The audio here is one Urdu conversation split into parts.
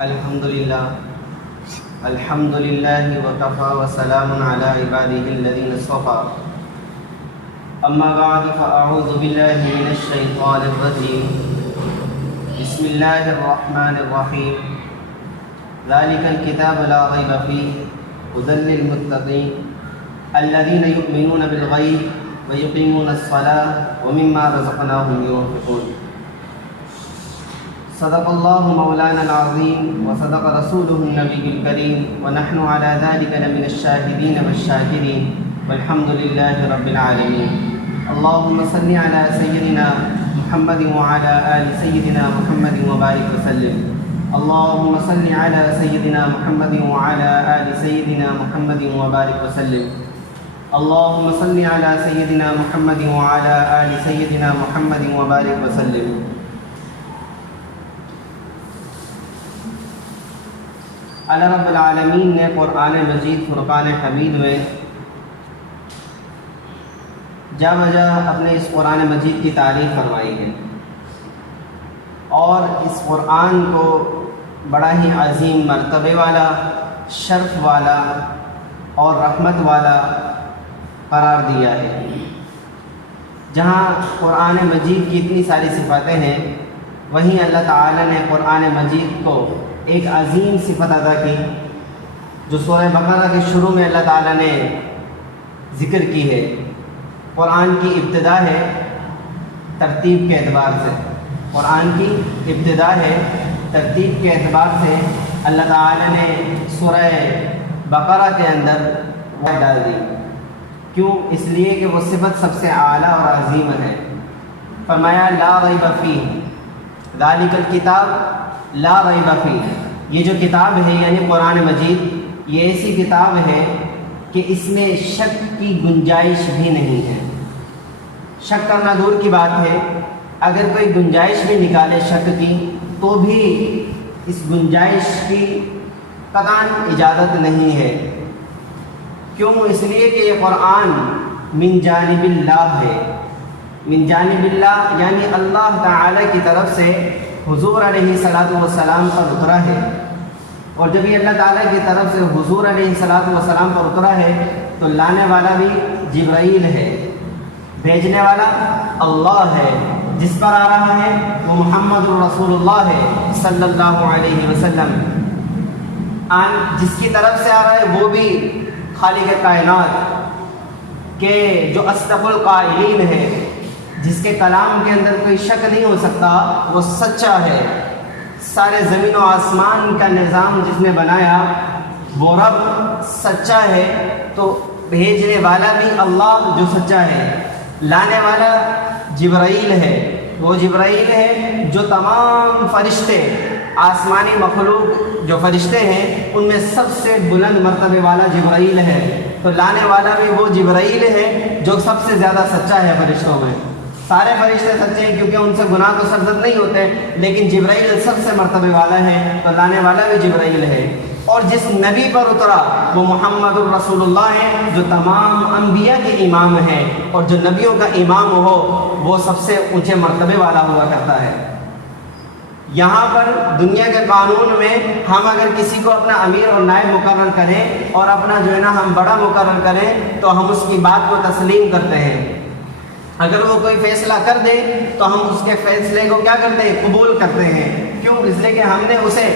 الحمد لله وكفى وسلام على عباده الذين اصطفى أما بعد فأعوذ بالله من الشيطان الرجيم بسم الله الرحمن الرحيم ذلك الكتاب لا ريب فيه هدى للمتقين الذين يؤمنون بالغيب ويقيمون الصلاة ومما رزقناهم ينفقون صدق الله مولانا العظيم وصدق رسوله النبي الكريم ونحن على ذلك لمن الشاهدين والشاكرين والحمد لله رب العالمين اللهم صل على سيدنا محمد وعلى آل سيدنا محمد وبارك وسلم اللهم صل على سيدنا محمد وعلى آل سيدنا محمد وبارك وسلم اللهم صل على سيدنا محمد وعلى آل سيدنا محمد وبارك وسلم اللہ رب العالمین نے قرآن مجید فرقان حمید میں جا بجا اپنے اس قرآن مجید کی تعریف فرمائی ہے اور اس قرآن کو بڑا ہی عظیم مرتبے والا، شرف والا اور رحمت والا قرار دیا ہے۔ جہاں قرآن مجید کی اتنی ساری صفاتیں ہیں، وہیں اللہ تعالی نے قرآن مجید کو ایک عظیم صفت ادا کی جو سورہ بقرہ کے شروع میں اللہ تعالیٰ نے ذکر کی ہے۔ قرآن کی ابتدا ہے ترتیب کے اعتبار سے، قرآن کی ابتدا ہے ترتیب کے اعتبار سے اللہ تعالیٰ نے سورہ بقرہ کے اندر وہ ڈال دی۔ کیوں؟ اس لیے کہ وہ صفت سب سے اعلیٰ اور عظیم ہے۔ فرمایا لا ریب فیہ، ذالک الکتاب لا ریب فیہ، یہ جو کتاب ہے یعنی قرآن مجید، یہ ایسی کتاب ہے کہ اس میں شک کی گنجائش بھی نہیں ہے۔ شک کرنا دور کی بات ہے، اگر کوئی گنجائش بھی نکالے شک کی تو بھی اس گنجائش کی قطعاً اجازت نہیں ہے۔ کیوں؟ اس لیے کہ یہ قرآن من جانب اللہ ہے۔ من جانب اللہ یعنی اللہ تعالی کی طرف سے حضور علیہ السلام پر اترا ہے، اور جب یہ اللہ تعالیٰ کی طرف سے حضور علیہ السلام پر اترا ہے تو لانے والا بھی جبرائیل ہے، بھیجنے والا اللہ ہے، جس پر آ رہا ہے وہ محمد الرسول اللہ ہے صلی اللہ علیہ وسلم، جس کی طرف سے آ رہا ہے وہ بھی خالق کائنات کہ جو اصدق القائلین ہے، جس کے کلام کے اندر کوئی شک نہیں ہو سکتا، وہ سچا ہے۔ سارے زمین و آسمان کا نظام جس نے بنایا وہ رب سچا ہے، تو بھیجنے والا بھی اللہ جو سچا ہے، لانے والا جبرائیل ہے، وہ جبرائیل ہے جو تمام فرشتے، آسمانی مخلوق جو فرشتے ہیں ان میں سب سے بلند مرتبے والا جبرائیل ہے، تو لانے والا بھی وہ جبرائیل ہے جو سب سے زیادہ سچا ہے فرشتوں میں۔ سارے فرشتے سچے ہیں کیونکہ ان سے گناہ تو سرزد نہیں ہوتے، لیکن جبرائیل سب سے مرتبے والا ہے، تو لانے والا بھی جبرائیل ہے۔ اور جس نبی پر اترا وہ محمد الرسول اللہ ہے جو تمام انبیاء کے امام ہے، اور جو نبیوں کا امام ہو وہ سب سے اونچے مرتبے والا ہوا کرتا ہے۔ یہاں پر دنیا کے قانون میں ہم اگر کسی کو اپنا امیر اور نائب مقرر کریں اور اپنا جو ہے نا ہم بڑا مقرر کریں تو ہم اس کی بات کو تسلیم کرتے ہیں۔ اگر وہ کوئی فیصلہ کر دے تو ہم اس کے فیصلے کو کیا کرتے ہیں؟ قبول کرتے ہیں۔ کیوں؟ اس لیے کہ ہم نے اسے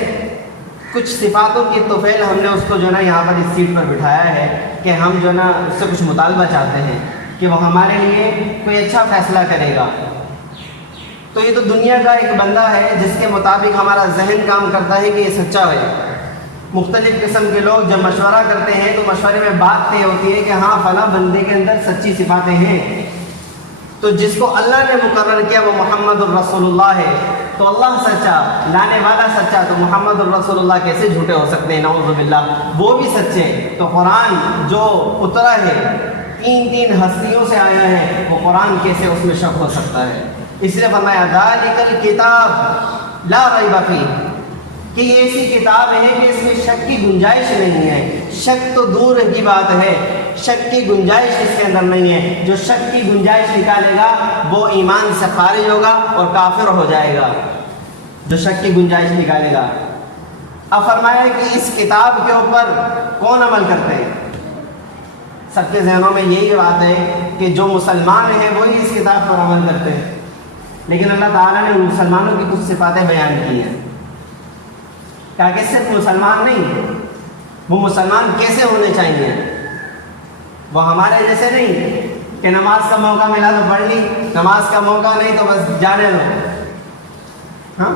کچھ صفاتوں کی توفیل ہم نے اس کو جو ہے نا یہاں پر اس سیٹ پر بٹھایا ہے کہ ہم جو ہے نا اس سے کچھ مطالبہ چاہتے ہیں کہ وہ ہمارے لیے کوئی اچھا فیصلہ کرے گا۔ تو یہ تو دنیا کا ایک بندہ ہے جس کے مطابق ہمارا ذہن کام کرتا ہے کہ یہ سچا ہے۔ مختلف قسم کے لوگ جب مشورہ کرتے ہیں تو مشورے میں بات طے ہوتی ہے کہ ہاں فلاں بندے کے اندر سچی صفاتیں ہیں، تو جس کو اللہ نے مقرر کیا وہ محمد الرسول اللہ ہے، تو اللہ سچا، لانے والا سچا، تو محمد الرسول اللہ کیسے جھوٹے ہو سکتے ہیں؟ نعوذ باللہ، وہ بھی سچے۔ تو قرآن جو اترا ہے تین ہستیوں سے آیا ہے، وہ قرآن کیسے اس میں شک ہو سکتا ہے؟ اس لیے فرمایا ذالک الکتاب لا ریب فیہ، کہ یہ ایسی کتاب ہے کہ اس میں شک کی گنجائش نہیں ہے۔ شک تو دور کی بات ہے، شک کی گنجائش اس کے اندر نہیں ہے۔ جو شک کی گنجائش نکالے گا وہ ایمان سے خارج ہوگا اور کافر ہو جائے گا، جو شک کی گنجائش نکالے گا۔ اب فرمایا کہ اس کتاب کے اوپر کون عمل کرتے ہیں؟ سب کے ذہنوں میں یہی بات ہے کہ جو مسلمان ہیں وہی اس کتاب پر عمل کرتے ہیں، لیکن اللہ تعالیٰ نے مسلمانوں کی کچھ صفاتیں بیان کی ہیں، کہا کہ صرف مسلمان نہیں، وہ مسلمان کیسے ہونے چاہیے؟ وہ ہمارے جیسے نہیں کہ نماز کا موقع ملا تو پڑھ لی، نماز کا موقع نہیں تو بس جانے دو۔ ہاں،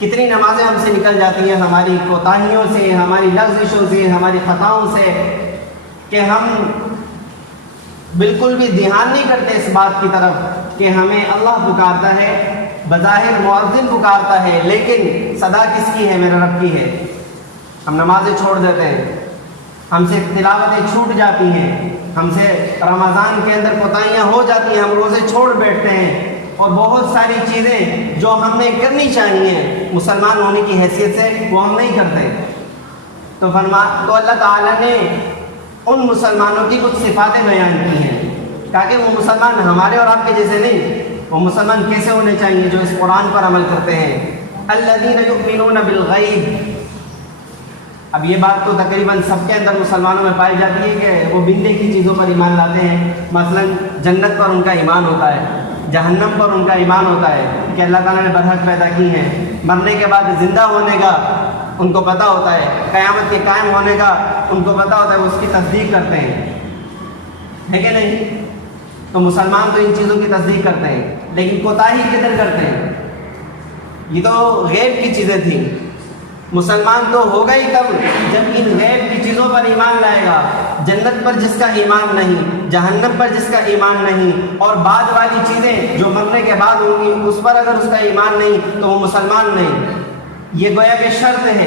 کتنی نمازیں ہم سے نکل جاتی ہیں ہماری کوتاہیوں سے، ہماری لغزشوں سے، ہماری خطاؤں سے، کہ ہم بالکل بھی دھیان نہیں کرتے اس بات کی طرف کہ ہمیں اللہ پکارتا ہے، بظاہر مؤذن پکارتا ہے، لیکن صدا کس کی ہے؟ میرے رب کی ہے۔ ہم نمازیں چھوڑ دیتے ہیں، ہم سے تلاوتیں چھوٹ جاتی ہیں، ہم سے رمضان کے اندر کوتاہیاں ہو جاتی ہیں، ہم روزے چھوڑ بیٹھتے ہیں، اور بہت ساری چیزیں جو ہم نے کرنی چاہیے مسلمان ہونے کی حیثیت سے وہ ہم نہیں کرتے۔ تو اللہ تعالیٰ نے ان مسلمانوں کی کچھ صفاتیں بیان کی ہیں تاکہ وہ مسلمان ہمارے اور آپ کے جیسے نہیں، وہ مسلمان کیسے ہونے چاہیے؟ جو اس قرآن پر عمل کرتے ہیں۔ الذین یؤمنون بالغیب، اب یہ بات تو تقریباً سب کے اندر مسلمانوں میں پائی جاتی ہے کہ وہ بندے کی چیزوں پر ایمان لاتے ہیں، مثلا جنت پر ان کا ایمان ہوتا ہے، جہنم پر ان کا ایمان ہوتا ہے کہ اللہ تعالیٰ نے برحق پیدا کی ہیں، مرنے کے بعد زندہ ہونے کا ان کو پتہ ہوتا ہے، قیامت کے قائم ہونے کا ان کو پتہ ہوتا ہے، وہ اس کی تصدیق کرتے ہیں، ہے کہ نہیں؟ تو مسلمان تو ان چیزوں کی تصدیق کرتے ہیں، لیکن کوتاہی کدھر کرتے ہیں؟ یہ تو غیب کی چیزیں تھیں۔ مسلمان تو ہوگا ہی تب جب ان غیب کی چیزوں پر ایمان لائے گا، جنت پر جس کا ایمان نہیں، جہنم پر جس کا ایمان نہیں، اور بعد والی چیزیں جو مرنے کے بعد ہوں گی اس پر اگر اس کا ایمان نہیں تو وہ مسلمان نہیں۔ یہ گویا کہ شرط ہے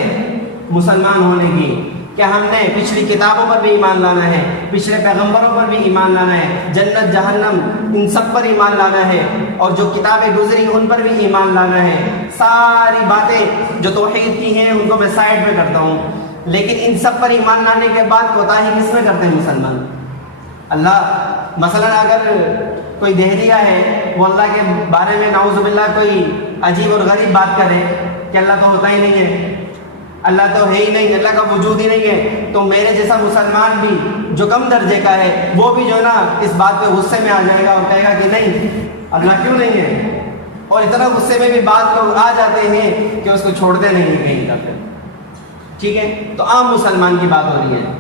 مسلمان ہونے کی کہ ہم نے پچھلی کتابوں پر بھی ایمان لانا ہے، پچھلے پیغمبروں پر بھی ایمان لانا ہے، جنت جہنم ان سب پر ایمان لانا ہے، اور جو کتابیں گزری ان پر بھی ایمان لانا ہے۔ ساری باتیں جو توحید کی ہیں ان کو میں سائڈ پہ کرتا ہوں، لیکن ان سب پر ایمان لانے کے بعد کوتاہی کس میں کرتے ہیں مسلمان؟ اللہ مثلا اگر کوئی دہریہ ہے وہ اللہ کے بارے میں نعوذ باللہ کوئی عجیب اور غریب بات کرے کہ اللہ تو ہوتا ہی نہیں ہے، اللہ تو ہے ہی نہیں، اللہ کا وجود ہی نہیں ہے، تو میرے جیسا مسلمان بھی جو کم درجے کا ہے وہ بھی جو ہے نا اس بات پہ غصے میں آ جائے گا اور کہے گا کہ نہیں اللہ کیوں نہیں ہے، اور اتنا غصے میں بھی بعض لوگ آ جاتے ہیں کہ اس کو چھوڑتے نہیں ہیں کہیں کا۔ ٹھیک ہے، تو عام مسلمان کی بات ہو رہی ہے،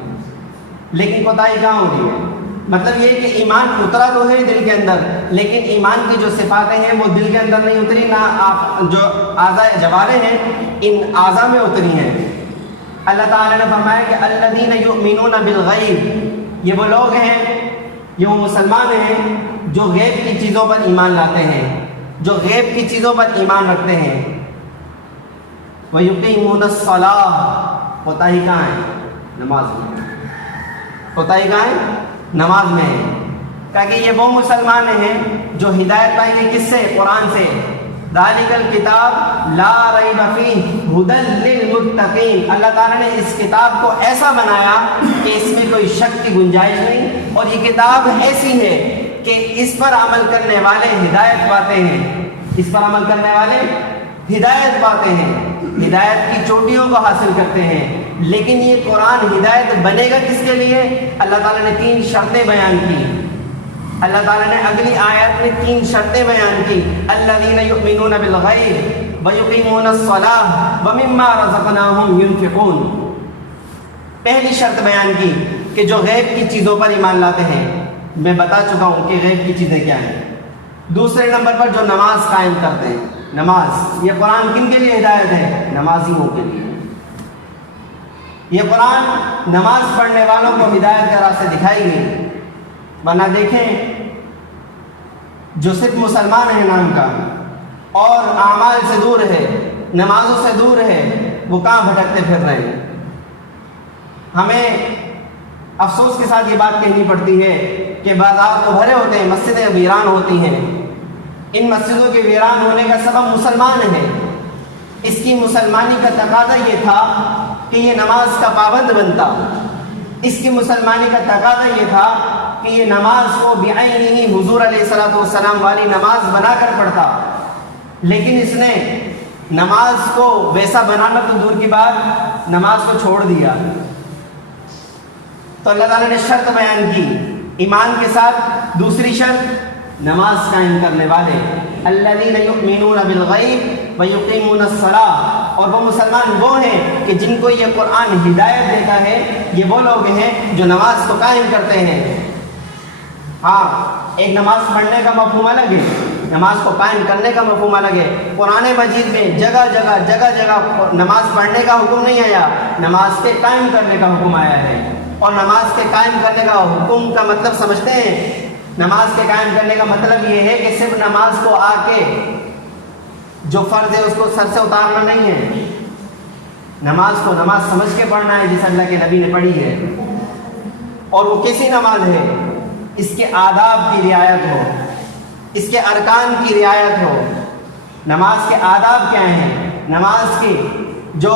لیکن کوتاہی کہاں ہو رہی ہے؟ مطلب یہ کہ ایمان اترا تو ہے دل کے اندر، لیکن ایمان کی جو صفاتیں ہیں وہ دل کے اندر نہیں اتری، نہ آپ جو اعضاء جوارح ہیں ان اعضاء میں اتری ہیں۔ اللہ تعالیٰ نے فرمایا کہ الذین یؤمنون بالغیب، یہ وہ لوگ ہیں، یہ وہ مسلمان ہیں جو غیب کی چیزوں پر ایمان لاتے ہیں، جو غیب کی چیزوں پر ایمان رکھتے ہیں۔ وَيُقِيمُونَ الصَّلَاةَ، کوتاہی کہاں ہے؟ نماز میں۔ کوتاہی کہاں ہے؟ نماز میں ہے، تاکہ یہ وہ مسلمان ہیں جو ہدایت پائیں گے کس سے؟ قرآن سے۔ ذَلِكَ الْكِتَابُ لَا رَيْبَ فِيهِ هُدًى لِّلْمُتَّقِينَ، اللہ تعالیٰ نے اس کتاب کو ایسا بنایا کہ اس میں کوئی شک کی گنجائش نہیں، اور یہ کتاب ایسی ہے کہ اس پر عمل کرنے والے ہدایت پاتے ہیں، اس پر عمل کرنے والے ہدایت پاتے ہیں، ہدایت کی چوٹیوں کو حاصل کرتے ہیں۔ لیکن یہ قرآن ہدایت بنے گا کس کے لیے؟ اللہ تعالیٰ نے 3 شرطیں بیان کی، اللہ تعالیٰ نے اگلی آیت میں 3 شرطیں بیان کی۔ الذین یؤمنون بالغیب ویقیمون الصلاۃ ومما رزقناہم ینفقون، پہلی شرط بیان کی کہ جو غیب کی چیزوں پر ایمان لاتے ہیں، میں بتا چکا ہوں کہ غیب کی چیزیں کیا ہیں۔ دوسرے نمبر پر جو نماز قائم کرتے ہیں، نماز، یہ قرآن کن کے لیے ہدایت ہے؟ نمازیوں کے لیے۔ یہ قرآن نماز پڑھنے والوں کو ہدایت کے راستے دکھائی گئی، ورنہ دیکھیں جو صرف مسلمان ہے نام کا اور اعمال سے دور ہے، نمازوں سے دور ہے، وہ کہاں بھٹکتے پھر رہے ہیں۔ ہمیں افسوس کے ساتھ یہ بات کہنی پڑتی ہے کہ بازار تو بھرے ہوتے ہیں، مسجدیں ویران ہوتی ہیں، ان مسجدوں کے ویران ہونے کا سبب مسلمان ہے۔ اس کی مسلمانی کا تقاضا یہ تھا کہ یہ نماز کا پابند بنتا، اس کی مسلمانی کا تقاضا یہ تھا کہ یہ نماز کو بعینہ حضور علیہ الصلوۃ والسلام والی نماز بنا کر پڑھتا، لیکن اس نے نماز کو ویسا بنانا تو دور کی بات، نماز کو چھوڑ دیا۔ تو اللہ تعالیٰ نے شرط بیان کی ایمان کے ساتھ، دوسری شرط نماز قائم کرنے والے، الذین یؤمنون بالغیب ویقیمون الصلاۃ، اور وہ مسلمان وہ ہیں کہ جن کو یہ قرآن ہدایت دیتا ہے، یہ وہ لوگ ہیں جو نماز کو قائم کرتے ہیں۔ ہاں، ایک نماز پڑھنے کا مفہوم الگ ہے، نماز کو قائم کرنے کا مفہوم الگ ہے۔ قرآن مجید میں جگہ جگہ نماز پڑھنے کا حکم نہیں آیا، نماز کے قائم کرنے کا حکم آیا ہے۔ اور نماز کے قائم کرنے کا حکم کا مطلب سمجھتے ہیں؟ نماز کے قائم کرنے کا مطلب یہ ہے کہ صرف نماز کو آ کے جو فرض ہے اس کو سر سے اتارنا نہیں ہے، نماز کو نماز سمجھ کے پڑھنا ہے جس اللہ کے نبی نے پڑھی ہے۔ اور وہ کیسی نماز ہے؟ اس کے آداب کی رعایت ہو، اس کے ارکان کی رعایت ہو۔ نماز کے آداب کیا ہیں؟ نماز کے جو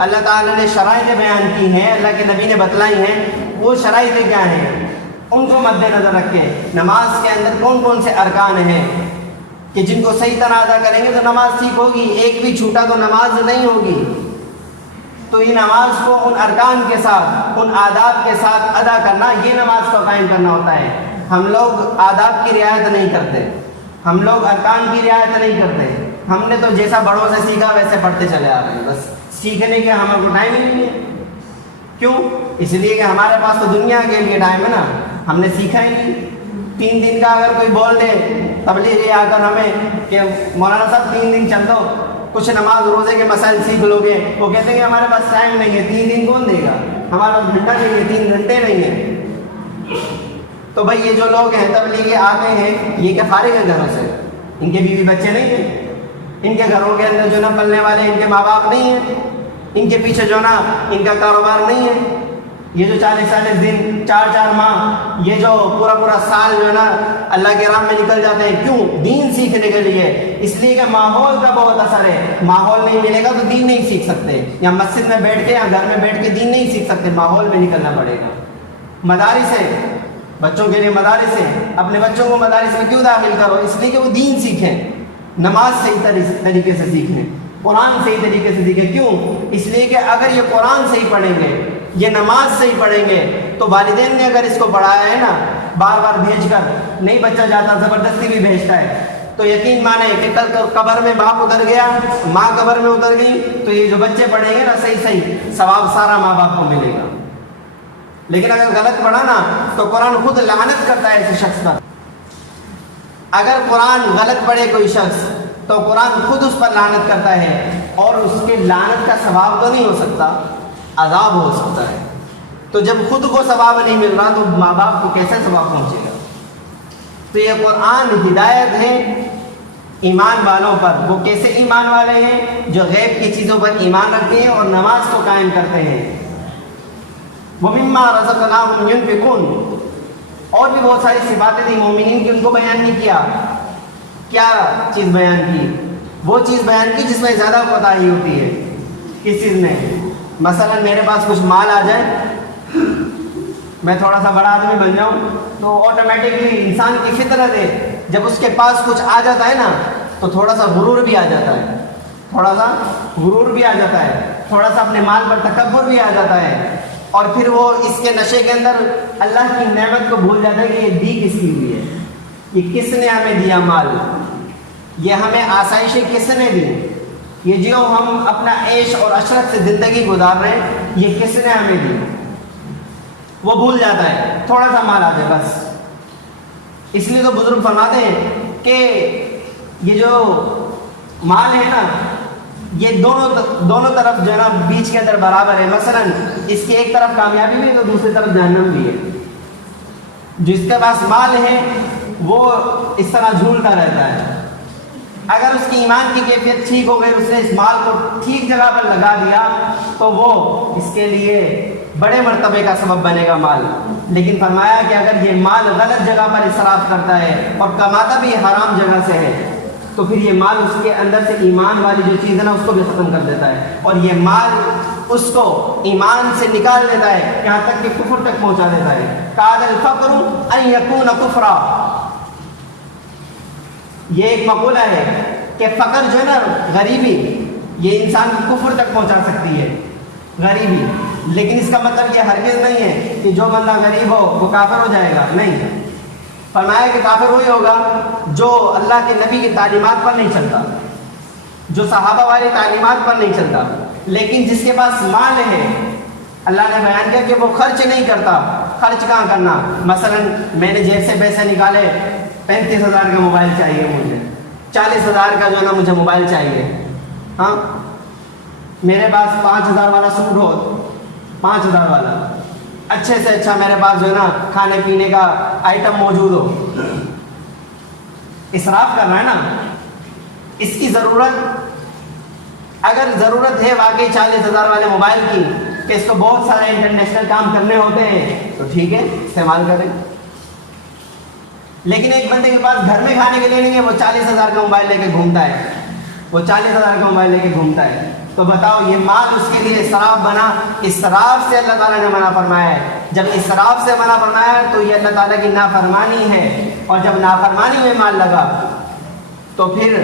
اللہ تعالیٰ نے شرائط بیان کی ہیں، اللہ کے نبی نے بتلائی ہیں، وہ شرائط کیا ہیں، ان کو مد نظر رکھیں۔ نماز کے اندر کون کون سے ارکان ہیں کہ جن کو صحیح طرح ادا کریں گے تو نماز ٹھیک ہوگی، ایک بھی چھوٹا تو نماز نہیں ہوگی۔ تو یہ نماز کو ان ارکان کے ساتھ، ان آداب کے ساتھ ادا کرنا، یہ نماز کو قائم کرنا ہوتا ہے۔ ہم لوگ آداب کی رعایت نہیں کرتے، ہم لوگ ارکان کی رعایت نہیں کرتے، ہم نے تو جیسا بڑوں سے سیکھا ویسے پڑھتے چلے آ رہے ہیں، بس سیکھنے کے ہمارے کو ٹائم ہی نہیں ہے۔ کیوں؟ اس لیے کہ ہمارے پاس تو دنیا کے لیے ٹائم ہے نا، ہم نے سیکھا ہی نہیں۔ 3 دن کا اگر کوئی بول دے تبلیغی آ کر ہمیں کہ مولانا صاحب 3 دن چل دو، کچھ نماز روزے کے مسائل سیکھ لو گے، وہ کہتے ہیں کہ ہمارے پاس ٹائم نہیں ہے، 3 دن کون دے گا، ہمارے پاس گھنٹہ نہیں ہے، 3 گھنٹے نہیں ہیں۔ تو بھائی یہ جو لوگ ہیں تبلیغی آتے ہیں، یہ کیا فارغ ہیں گھروں سے؟ ان کے بیوی بچے نہیں ہیں، ان کے گھروں کے اندر جو نا پلنے والے ان کے ماں باپ نہیں ہیں، ان کے پیچھے جو نا ان کا کاروبار نہیں ہے۔ یہ جو 40 دن 4 ماہ، یہ جو پورا سال جو ہے نا اللہ کے راہ میں نکل جاتے ہیں، کیوں؟ دین سیکھنے کے لیے۔ اس لیے کہ ماحول کا بہت اثر ہے، ماحول نہیں ملے گا تو دین نہیں سیکھ سکتے، یا مسجد میں بیٹھ کے یا گھر میں بیٹھ کے دین نہیں سیکھ سکتے، ماحول میں نکلنا پڑے گا۔ مدارس ہیں، بچوں کے لیے مدارس ہیں، اپنے بچوں کو مدارس میں کیوں داخل کرو؟ اس لیے کہ وہ دین سیکھیں، نماز صحیح طریقے سے سیکھیں، قرآن صحیح طریقے سے سیکھیں۔ کیوں؟ اس لیے کہ اگر یہ قرآن صحیح پڑھیں گے، یہ نماز صحیح پڑھیں گے، تو والدین نے اگر اس کو پڑھایا ہے نا بار بار بھیج کر، نہیں بچہ جاتا، زبردستی بھی بھیجتا ہے، تو یقین مانے کہ کل قبر میں باپ اتر گیا، ماں قبر میں اتر گئی، تو یہ جو بچے پڑھیں گے نا صحیح ثواب سارا ماں باپ کو ملے گا۔ لیکن اگر غلط پڑھا نا تو قرآن خود لعنت کرتا ہے ایسے شخص پر۔ اگر قرآن غلط پڑھے کوئی شخص تو قرآن خود اس پر لعنت کرتا ہے، اور اس کے لعنت کا ثواب تو نہیں ہو سکتا، عذاب ہو سکتا ہے۔ تو جب خود کو ثواب نہیں مل رہا تو ماں باپ کو کیسے ثواب پہنچے گا؟ تو یہ قرآن ہدایت ہے ایمان والوں پر۔ وہ کیسے ایمان والے ہیں؟ جو غیب کی چیزوں پر ایمان رکھتے ہیں اور نماز کو قائم کرتے ہیں۔ وَمِمَّا رَزَقْنَاهُمْ يُنْفِقُونَ، اور بھی بہت ساری صفاتیں تھیں مومنین کی، ان کو بیان نہیں کیا۔ کیا چیز بیان کی؟ وہ چیز بیان کی جس میں زیادہ کوتاہی ہوتی ہے۔ کس چیز میں؟ مثلا میرے پاس کچھ مال آ جائے، میں تھوڑا سا بڑا آدمی بن جاؤں، تو آٹومیٹکلی انسان کی فطرت ہے، جب اس کے پاس کچھ آ جاتا ہے نا تو تھوڑا سا غرور بھی آ جاتا ہے، تھوڑا سا غرور بھی آ جاتا ہے، تھوڑا سا اپنے مال پر تکبر بھی آ جاتا ہے، اور پھر وہ اس کے نشے کے اندر اللہ کی نعمت کو بھول جاتا ہے کہ یہ دی کس کی ہوئی ہے، یہ کس نے ہمیں دیا مال، یہ ہمیں آسائشیں کس نے دی، یہ جو ہم اپنا عیش اور عشرت سے زندگی گزار رہے ہیں یہ کس نے ہمیں دی، وہ بھول جاتا ہے تھوڑا سا مال آ جائے بس۔ اس لیے تو بزرگ فرماتے ہیں کہ یہ جو مال ہے نا یہ دونوں طرف جو ہے نا بیچ کے اندر برابر ہے۔ مثلا اس کی ایک طرف کامیابی بھی ہے تو دوسری طرف جہنم بھی ہے۔ جس کے پاس مال ہے وہ اس طرح جھولتا رہتا ہے، اگر اس کی ایمان کی کیفیت ٹھیک ہو گئی، اس نے اس مال کو ٹھیک جگہ پر لگا دیا تو وہ اس کے لیے بڑے مرتبے کا سبب بنے گا مال۔ لیکن فرمایا کہ اگر یہ مال غلط جگہ پر اسراف کرتا ہے اور کماتا بھی حرام جگہ سے ہے تو پھر یہ مال اس کے اندر سے ایمان والی جو چیز ہے نا اس کو بھی ختم کر دیتا ہے، اور یہ مال اس کو ایمان سے نکال دیتا ہے، یہاں تک کہ کفر تک پہنچا دیتا ہے۔ قال الفقر ان یکون کفرا، یہ ایک مقولہ ہے کہ فقر جو ہے نا غریبی یہ انسان کو کفر تک پہنچا سکتی ہے غریبی، لیکن اس کا مطلب یہ ہرگز نہیں ہے کہ جو بندہ غریب ہو وہ کافر ہو جائے گا، نہیں۔ فرمایا کہ کافر وہی ہوگا جو اللہ کے نبی کی تعلیمات پر نہیں چلتا، جو صحابہ والی تعلیمات پر نہیں چلتا، لیکن جس کے پاس مال ہے، اللہ نے بیان کیا کہ وہ خرچ نہیں کرتا۔ خرچ کہاں کرنا؟ مثلا میں نے جیب سے پیسے نکالے، 35,000 کا موبائل چاہیے مجھے، 40,000 کا جو ہے نا مجھے موبائل چاہیے، ہاں میرے پاس 5,000 والا سوٹ ہو، 5,000 والا اچھے سے اچھا میرے پاس جو ہے نا کھانے پینے کا آئٹم موجود ہو، اسراف کرنا ہے نا۔ اس کی ضرورت، اگر ضرورت ہے واقعی 40,000 والے موبائل کی کہ اس کو بہت سارے انٹرنیشنل کام کرنے ہوتے ہیں تو ٹھیک ہے استعمال کریں، لیکن ایک بندے کے پاس گھر میں کھانے کے لیے نہیں ہے، وہ 40,000 کا موبائل لے کے گھومتا ہے، وہ 40,000 کا موبائل لے کے گھومتا ہے، تو بتاؤ یہ مال اس کے لیے اسراف بنا؟ اسراف سے اللہ تعالیٰ نے منع فرمایا ہے۔ جب اسراف سے منع فرمایا ہے تو یہ اللہ تعالیٰ کی نافرمانی ہے، اور جب نافرمانی میں مال لگا تو پھر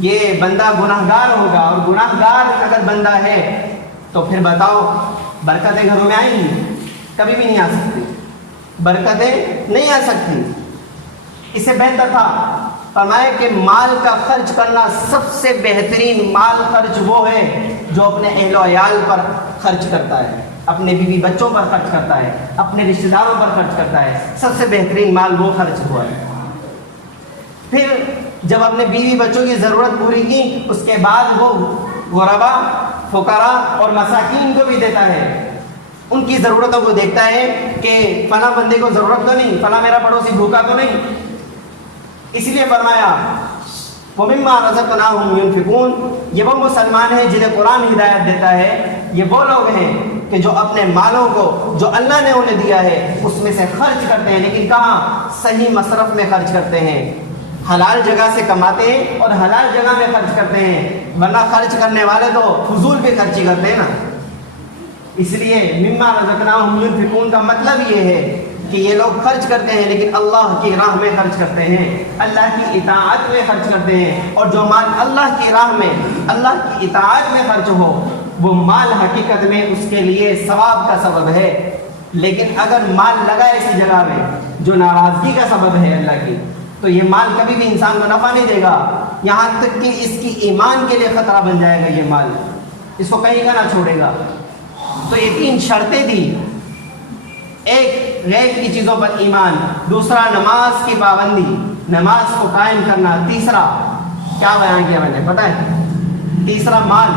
یہ بندہ گناہگار ہوگا، اور گناہگار اگر بندہ ہے تو پھر بتاؤ برکتیں گھروں میں آئیں گی؟ کبھی بھی نہیں آ سکتی، برکتیں نہیں آ سکتی۔ اس سے بہتر تھا فرمایا کہ مال کا خرچ کرنا، سب سے بہترین مال خرچ وہ ہے جو اپنے اہل و عیال پر خرچ کرتا ہے، اپنے بیوی بچوں پر خرچ کرتا ہے، اپنے رشتہ داروں پر خرچ کرتا ہے، سب سے بہترین مال وہ خرچ ہوا ہے۔ پھر جب اپنے بیوی بچوں کی ضرورت پوری کی، اس کے بعد وہ غربا، فقراء اور مساکین کو بھی دیتا ہے، ان کی ضرورتوں کو دیکھتا ہے کہ فلاں بندے کو ضرورت تو نہیں، فلاں میرا پڑوسی بھوکا تو نہیں۔ اس لیے فرمایا وَمِمَّا رَزَقْنَاهُمْ يُنْفِقُونَ، یہ وہ مسلمان ہیں جنہیں قرآن ہدایت دیتا ہے، یہ وہ لوگ ہیں کہ جو اپنے مالوں کو جو اللہ نے انہیں دیا ہے اس میں سے خرچ کرتے ہیں، لیکن کہاں؟ صحیح مصرف میں خرچ کرتے ہیں، حلال جگہ سے کماتے ہیں اور حلال جگہ میں خرچ کرتے ہیں، ورنہ خرچ کرنے والے تو فضول پہ خرچی کرتے ہیں نا۔ اس لیے مما رزقناہم ينفقون کا مطلب یہ ہے کہ یہ لوگ خرچ کرتے ہیں لیکن اللہ کی راہ میں خرچ کرتے ہیں، اللہ کی اطاعت میں خرچ کرتے ہیں، اور جو مال اللہ کی راہ میں، اللہ کی اطاعت میں خرچ ہو وہ مال حقیقت میں اس کے لیے ثواب کا سبب ہے۔ لیکن اگر مال لگا ایسی جگہ میں جو ناراضگی کا سبب ہے اللہ کی، تو یہ مال کبھی بھی انسان کو نفع نہیں دے گا، یہاں تک کہ اس کی ایمان کے لیے خطرہ بن جائے گا، یہ مال اس کو کہیں کا نہ چھوڑے گا۔ تو یہ 3 شرطیں دی، ایک غیب کی چیزوں پر ایمان، دوسرا نماز کی پابندی، نماز کو قائم کرنا، تیسرا کیا بیان کیا میں نے پتہ ہے؟ تیسرا مال۔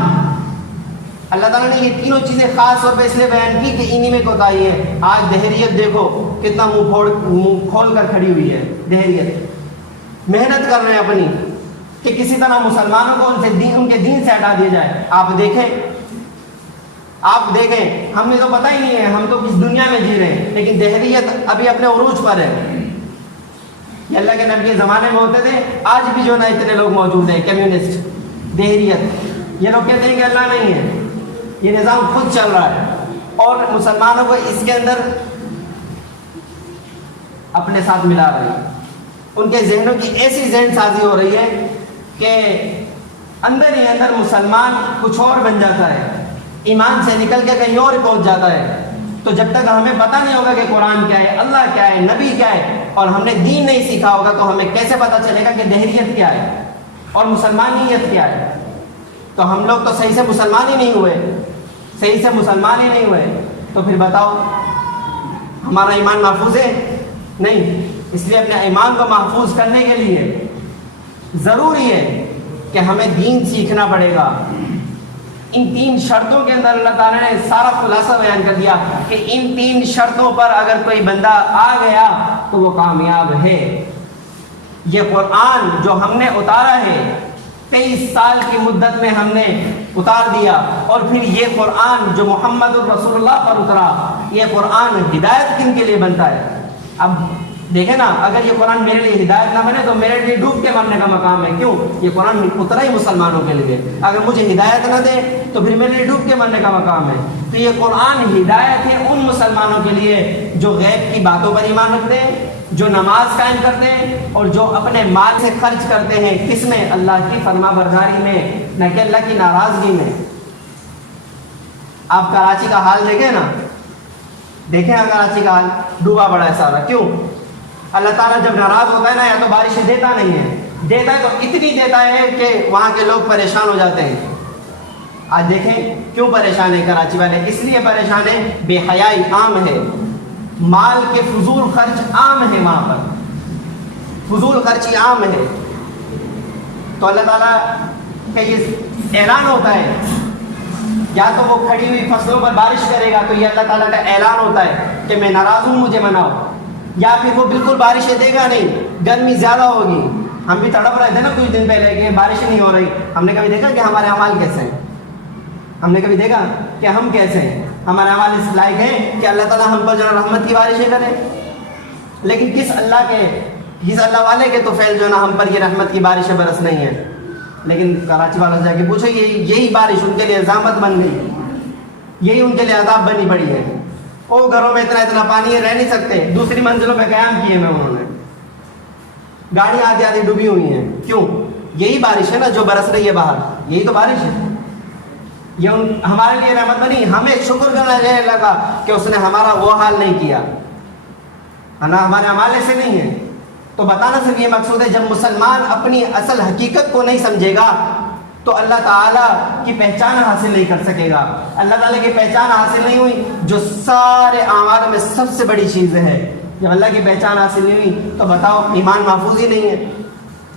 اللہ تعالیٰ نے یہ تینوں چیزیں خاص طور پہ اس لیے بیان کی کہ انہی میں کوتاہی ہے۔ آج دہریت دیکھو کتنا منہ کھول کر کھڑی ہوئی ہے، دہریت محنت کر رہے ہیں اپنی کہ کسی طرح مسلمانوں کو ان کے دین سے ہٹا دیا جائے۔ آپ دیکھیں ہمیں تو پتہ ہی نہیں ہے ہم تو کس دنیا میں جی رہے ہیں، لیکن دہریت ابھی اپنے عروج پر ہے۔ یہ اللہ کے نبی کے زمانے میں ہوتے تھے، آج بھی جو نا اتنے لوگ موجود ہیں کمیونسٹ، دہریت، یہ لوگ کہتے ہیں کہ اللہ نہیں ہے، یہ نظام خود چل رہا ہے، اور مسلمانوں کو اس کے اندر اپنے ساتھ ملا رہی ہے۔ ان کے ذہنوں کی ایسی ذہن سازی ہو رہی ہے کہ اندر ہی اندر مسلمان کچھ اور بن جاتا ہے، ایمان سے نکل کے کہیں اور پہنچ جاتا ہے۔ تو جب تک ہمیں پتہ نہیں ہوگا کہ قرآن کیا ہے، اللہ کیا ہے، نبی کیا ہے، اور ہم نے دین نہیں سیکھا ہوگا تو ہمیں کیسے پتہ چلے گا کہ دہریت کیا ہے اور مسلمانیت کیا ہے؟ تو ہم لوگ تو صحیح سے مسلمان ہی نہیں ہوئے، صحیح سے مسلمان ہی نہیں ہوئے، تو پھر بتاؤ ہمارا ایمان محفوظ ہے؟ نہیں۔ اس لیے اپنے ایمان کو محفوظ کرنے کے لیے ضروری ہے کہ ہمیں دین سیکھنا پڑے گا۔ ان 3 شرطوں کے اندر اللہ تعالیٰ نے سارا خلاصہ بیان کر دیا کہ ان 3 شرطوں پر اگر کوئی بندہ آ گیا تو وہ کامیاب ہے۔ یہ قرآن جو ہم نے اتارا ہے 23 سال کی مدت میں ہم نے اتار دیا، اور پھر یہ قرآن جو محمد الرسول اللہ پر اترا، یہ قرآن ہدایت کن کے لیے بنتا ہے؟ اب دیکھیں نا، اگر یہ قرآن میرے لیے ہدایت نہ بنے تو میرے لیے ڈوب کے مرنے کا مقام ہے۔ کیوں؟ یہ قرآن اترا ہی مسلمانوں کے لیے، اگر مجھے ہدایت نہ دے تو پھر میرے لیے ڈوب کے مرنے کا مقام ہے۔ تو یہ قرآن ہدایت ہے ان مسلمانوں کے لیے جو غیب کی باتوں پر ایمان رکھتے ہیں، جو نماز قائم کرتے ہیں اور جو اپنے مال سے خرچ کرتے ہیں، کس میں؟ اللہ کی فرما برداری میں، نہ کہ اللہ کی ناراضگی میں۔ آپ کراچی کا حال دیکھیں نا، دیکھیں کراچی کا حال ڈوبا پڑا ہے سارا۔ کیوں؟ اللہ تعالیٰ جب ناراض ہوتا ہے نا، یا تو بارشیں دیتا نہیں ہے، دیتا ہے تو اتنی دیتا ہے کہ وہاں کے لوگ پریشان ہو جاتے ہیں۔ آج دیکھیں کیوں پریشان ہے کراچی والے؟ اس لیے پریشان ہے، بے حیائی عام ہے، مال کے فضول خرچ عام ہے، وہاں پر فضول خرچی عام ہے۔ تو اللہ تعالیٰ کا یہ اعلان ہوتا ہے، یا تو وہ کھڑی ہوئی فصلوں پر بارش کرے گا، تو یہ اللہ تعالیٰ کا اعلان ہوتا ہے کہ میں ناراض ہوں، مجھے مناؤ، یا پھر وہ بالکل بارشیں دے گا نہیں، گرمی زیادہ ہوگی۔ ہم بھی تڑپ رہے تھے نا کچھ دن پہلے کہ بارش نہیں ہو رہی، ہم نے کبھی دیکھا کہ ہمارے اعمال کیسے ہیں؟ ہم نے کبھی دیکھا کہ ہم کیسے ہیں؟ ہمارے اعمال اس لائق ہیں کہ اللہ تعالیٰ ہم پر جو رحمت کی بارشیں کرے؟ لیکن کس اللہ والے کے تو فعل جو ہے نا، ہم پر یہ رحمت کی بارشیں برس نہیں ہیں۔ لیکن کراچی والوں سے جا کے پوچھو، یہی بارش ان کے لیے زحمت بن گئی، یہی ان کے لیے عذاب بنی پڑی ہے۔ او گھروں میں اتنا پانی ہے، رہ نہیں سکتے، دوسری منزلوں پہ قیام کیے میں انہوں نے، گاڑیاں آدھی ڈوبی ہوئی ہیں۔ کیوں؟ یہی بارش ہے نا جو برس رہی ہے باہر، یہی تو بارش ہے۔ یہ ہمارے لیے رحمت بنی، ہمیں شکر کرنا چاہیے اللہ کا کہ اس نے ہمارا وہ حال نہیں کیا، ہمارے اعمال ایسے نہیں ہیں۔ تو بتانا صرف یہ مقصود ہے، جب مسلمان اپنی اصل حقیقت کو نہیں سمجھے گا تو اللہ تعالیٰ کی پہچان حاصل نہیں کر سکے گا۔ اللہ تعالیٰ کی پہچان حاصل نہیں ہوئی جو سارے اعمال میں سب سے بڑی چیز ہے، جب اللہ کی پہچان حاصل نہیں ہوئی تو بتاؤ ایمان محفوظ ہی نہیں ہے۔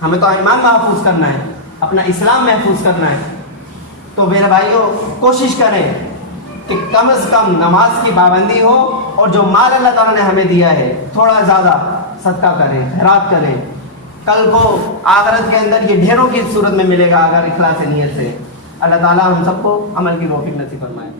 ہمیں تو ایمان محفوظ کرنا ہے، اپنا اسلام محفوظ کرنا ہے۔ تو میرے بھائیوں، کوشش کریں کہ کم از کم نماز کی پابندی ہو، اور جو مال اللہ تعالیٰ نے ہمیں دیا ہے تھوڑا زیادہ صدقہ کریں، خیرات کریں، کل کو آخرت کے اندر یہ ڈھیروں کی صورت میں ملے گا اگر اخلاص نیت سے۔ اللہ تعالیٰ ہم سب کو عمل کی توفیق نصیب فرمائے۔